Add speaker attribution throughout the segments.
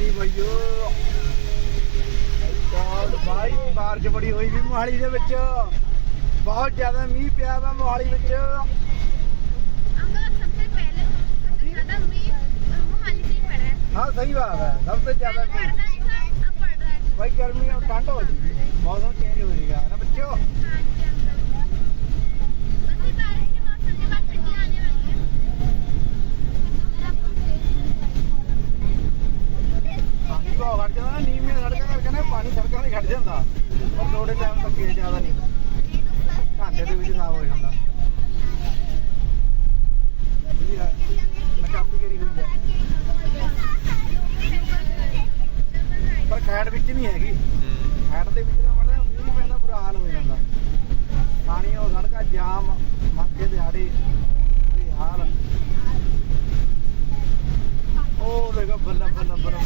Speaker 1: ਮੀਂਹ ਭਈਓ ਤਾਂ ਬਾਈ ਬਾਰਿਸ਼ ਬੜੀ ਹੋਈ ਵੀ ਮੋਹਾਲੀ ਦੇ ਵਿੱਚ ਬਹੁਤ ਜ਼ਿਆਦਾ ਮੀਂਹ ਪਿਆ ਵਾ ਮੋਹਾਲੀ ਵਿੱਚ
Speaker 2: अंकल सबसे पहले सबसे ज्यादा मी मोहाली से ही पड़ा है
Speaker 1: ਹਾਂ ਸਹੀ ਬਾਤ ਹੈ ਸਭ ਤੋਂ ਜ਼ਿਆਦਾ
Speaker 2: पहले पड़ता नहीं था अब पड़ रहा है
Speaker 1: ਭਾਈ ਗਰਮੀ ਨਾਲ ਠੰਡ ਹੋ ਜੂਗੀ ਮੌਸਮ ਪਾਣੀ ਘਟ ਜਾਂਦਾ ਨਾ ਨੀਵੀਆਂ ਸੜਕਾਂ ਕਰਕੇ ਨਾ ਪਾਣੀ ਸੜਕਾਂ 'ਤੇ ਘਟ ਜਾਂਦਾ। ਪਰ ਥੋੜੇ ਟਾਈਮ ਤੱਕ ਇਹ ਜ਼ਿਆਦਾ ਨਹੀਂ। ਘੰਟੇ ਦੇ ਵਿੱਚ ਸਾਫ਼ ਹੋ ਜਾਂਦਾ। ਵਧੀਆ। ਨਕਾਬੀ ਕਰੀ ਹੋਈ ਹੈ। ਪਰ ਖੈੜ ਵਿੱਚ ਨਹੀਂ ਹੈਗੀ। ਖੈੜ ਦੇ ਵਿੱਚ ਤਾਂ ਮੜਾ ਮੀਂਹ ਪੈਂਦਾ, ਬੁਰਾ ਹਾਲ ਹੋ ਜਾਂਦਾ। ਪਾਣੀ ਉਹ ਸੜਕਾਂ ਜਾਮ ਮੱਕੇ ਦਿਹਾੜੇ ਇਹ ਹਾਲ। ਉਹ ਦੇਖੋ ਬੱਲਾ ਬੱਲਾ ਬੱਲਾ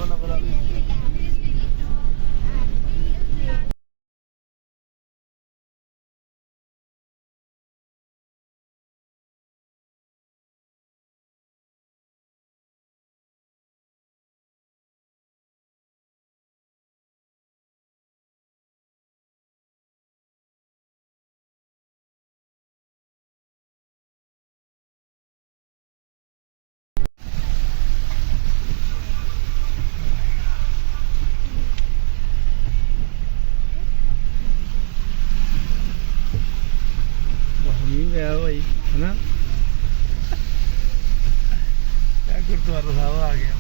Speaker 1: ਪਿਆ ਭਾਈ ਹਨਾ? ਇਹ ਗੁਰਦੁਆਰਾ ਸਾਹਿਬ ਆ ਗਿਆ।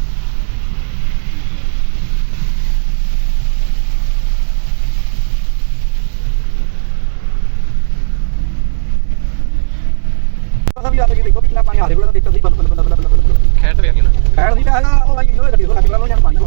Speaker 1: ਵੀ ਆ ਕੇ ਦੇਖੋ ਕਿੰਨਾ ਪਾਣੀ ਆ ਰਿਹਾ ਦੇਖੋ ਸਹੀ ਬੱਲ ਬੱਲ ਬੱਲ ਬੱਲ
Speaker 3: ਖੈਟ ਪਿਆ ਨਾ।
Speaker 1: ਖੈਰ ਨਹੀਂ ਤਾਂ ਹੈਗਾ ਉਹ ਭਾਈ ਉਹ ਗੱਡੀ ਤੋਂ ਲੱਗ ਰਿਹਾ ਜਾਂ ਪਾਣੀ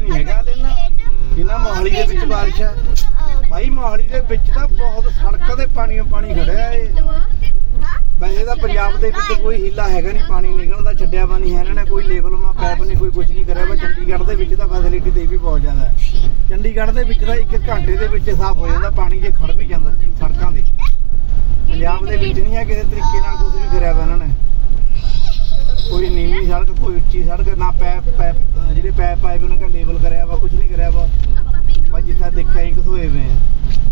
Speaker 1: ਨਹੀਂ ਹੈਗਾ ਲੈਣਾ ਜਿੰਨਾ ਮੋਹਾਲੀ ਦੇ ਵਿੱਚ ਬਾਰਿਸ਼ ਹੈ। ਭਾਈ ਮੋਹਾਲੀ ਦੇ ਵਿੱਚ ਤਾਂ ਬਹੁਤ ਸੜਕਾਂ ਤੇ ਪਾਣੀਓ ਪਾਣੀ ਖੜਿਆ ਏ। ਵੈਸੇ ਤਾਂ ਪੰਜਾਬ ਦੇ ਵਿੱਚ ਕੋਈ ਹੀਲਾ ਹੈਗਾ ਨਹੀਂ ਪਾਣੀ ਨਿਕਲਣ ਦਾ ਛੱਡਿਆ ਵਾ ਨਹੀਂ ਹੈ ਇਹਨਾਂ ਨੇ ਕੋਈ ਲੇਵਲ ਮਾ ਪੈਪ ਨਹੀਂ ਕੋਈ ਕੁਝ ਨਹੀਂ ਕਰਿਆ ਵਾ। ਚੰਡੀਗੜ੍ਹ ਦੇ ਵਿੱਚ ਤਾਂ ਫੈਸਿਲਿਟੀ ਤੇ ਵੀ ਬਹੁਤ ਜ਼ਿਆਦਾ ਹੈ। ਚੰਡੀਗੜ੍ਹ ਦੇ ਵਿੱਚ ਤਾਂ ਇੱਕ ਘੰਟੇ ਦੇ ਵਿੱਚ ਸਾਫ਼ ਹੋ ਜਾਂਦਾ ਪਾਣੀ ਜੇ ਖੜ ਵੀ ਜਾਂਦਾ ਸੜਕਾਂ ਦੇ। ਪੰਜਾਬ ਦੇ ਵਿੱਚ ਨਹੀਂ ਹੈ ਕਿਸੇ ਤਰੀਕੇ ਨਾਲ ਕੁਝ ਵੀ ਕਰਿਆ ਵਾ ਇਹਨਾਂ ਨੇ। ਸੜਕ ਕੋਈ ਉੱਚੀ ਸੜਕ, ਨਾ ਪੈਪ ਪੈਪ ਜਿਹੜੇ ਪੈਪ ਪਾਏ ਉਹਨਾਂ ਦਾ ਲੇਵਲ ਕਰਿਆ ਵਾ ਕੁਝ ਨਹੀਂ ਕਰਿਆ ਵਾ। ਬਸ ਜਿੱਥੇ ਦੇਖਿਆ ਹੀ ਹੋਏ ਵੇ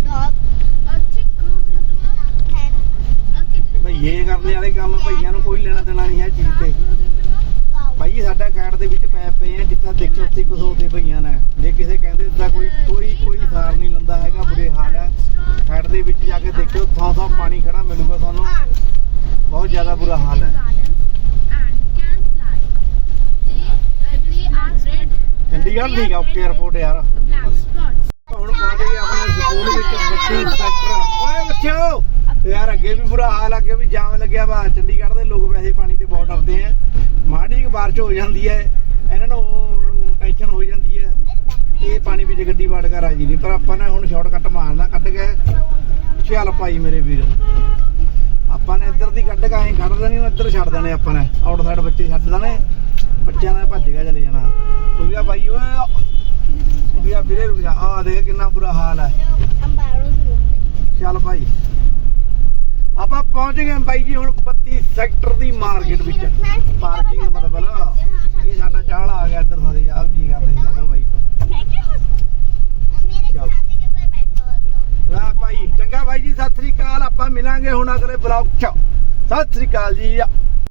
Speaker 1: ਆ। ਭਈਏ ਕਰਨ ਵਾਲੇ ਕੰਮ ਭਈਆਂ ਨੂੰ ਕੋਈ ਲੈਣਾ ਦੇਣਾ ਨਹੀਂ ਹੈ ਚੀਜ਼ ਤੇ। ਭਾਈ ਸਾਡਾ ਖੈੜ ਦੇ ਵਿੱਚ ਪੈਪ ਪਏ ਆ, ਜਿੱਥੇ ਦੇਖੋ ਉੱਥੇ ਕੁਝ ਭਈਆਂ ਨੇ। ਜੇ ਕਿਸੇ ਕਹਿੰਦੇ ਦਾ ਕੋਈ ਕੋਈ ਕੋਈ ਸਾਰ ਨਹੀਂ ਲੰਦਾ ਹੈਗਾ, ਬੁਰੇ ਹਾਲ ਹੈ ਖੈੜ ਦੇ ਵਿੱਚ ਜਾ ਕੇ ਦੇਖੋ ਥਾਂ ਥਾਂ ਪਾਣੀ ਖੜਾ ਮਿਲੂਗਾ ਤੁਹਾਨੂੰ। ਬਹੁਤ ਜ਼ਿਆਦਾ ਬੁਰਾ ਹਾਲ ਹੈ। ਚੰਡੀਗੜ੍ਹ ਠੀਕ ਆ ਓਕੇ 에어ਪੋਰਟ ਯਾਰ। ਹੁਣ ਪਹੁੰਚ ਗਏ ਆਪਣੇ ਸਕੂਲ ਵਿੱਚ ਬੱਚੇ ਇੰਸਪੈਕਟਰ ਓਏ ਬੱਚਿਓ, ਯਾਰ ਅੱਗੇ ਵੀ ਬੁਰਾ ਹਾਲ ਅੱਗੇ ਵੀ ਜਾਮ ਲੱਗਿਆ ਵਾ। ਚੰਡੀਗੜ੍ਹ ਦੇ ਲੋਕ ਵੈਸੇ ਪਾਣੀ ਤੇ ਬਹੁਤ ਡਰਦੇ ਆ। ਮਾੜੀ ਕੁ ਬਾਰਿਸ਼ ਹੋ ਜਾਂਦੀ ਹੈ ਇਹਨਾਂ ਨੂੰ ਟੈਨਸ਼ਨ ਹੋ ਜਾਂਦੀ ਹੈ ਇਹ ਪਾਣੀ ਵਿੱਚ ਗੱਡੀ ਵੜ ਕੇ ਰਾਜੀ ਨਹੀਂ। ਪਰ ਆਪਾਂ ਨੇ ਹੁਣ ਸ਼ਾਰਟਕਟ ਮਾਰਨਾ, ਕੱਢ ਕੇ ਚੱਲ ਭਾਈ ਮੇਰੇ ਵੀਰ। ਆਪਾਂ ਨੇ ਇੱਧਰ ਦੀ ਕੱਢ ਕੇ ਐਂ ਕੱਢ ਦੇਣੀ ਉਹਨੂੰ ਇੱਧਰ ਛੱਡ ਦੇਣੇ ਆਪਾਂ ਨੇ। ਆਊਟਸਾਈਡ ਬੱਚੇ ਛੱਡ ਦੇਣੇ। ਬੱਚਿਆਂ ਨੇ ਭੱਜ ਕੇ ਚਲੇ ਜਾਣਾ। ਤੂੰ ਵੀ ਆ ਓਏ। ਤੂੰ ਵੀ ਵੀਰੇ ਰੁਕ ਜਾ ਆ ਦੇਖ ਕਿੰਨਾ ਬੁਰਾ ਹਾਲ ਹੈ। ਚੱਲ ਭਾਈ ਆਪਾਂ ਪਹੁੰਚ ਗਏ ਬਾਈ ਜੀ ਹੁਣ 32 ਸੈਕਟਰ ਦੀ ਮਾਰਕੀਟ ਵਿੱਚ। ਪਾਰਕਿੰਗ ਮਤਲਬ। ਇਹ ਸਾਡਾ ਚਾਲ ਆ ਗਿਆ ਇੱਧਰ ਫਸੇ ਜਾ ਕੀ ਕਰਦੇ ਸੀ ਅਗਰ ਬਾਈ। ਲੈ ਭਾਈ ਚੰਗਾ ਬਾਈ ਜੀ, ਸਤਿ ਸ੍ਰੀ ਅਕਾਲ। ਆਪਾਂ ਮਿਲਾਂਗੇ ਹੁਣ ਅਗਲੇ ਬਲੌਗ 'ਚ। ਸਤਿ ਸ੍ਰੀ ਅਕਾਲ ਜੀ।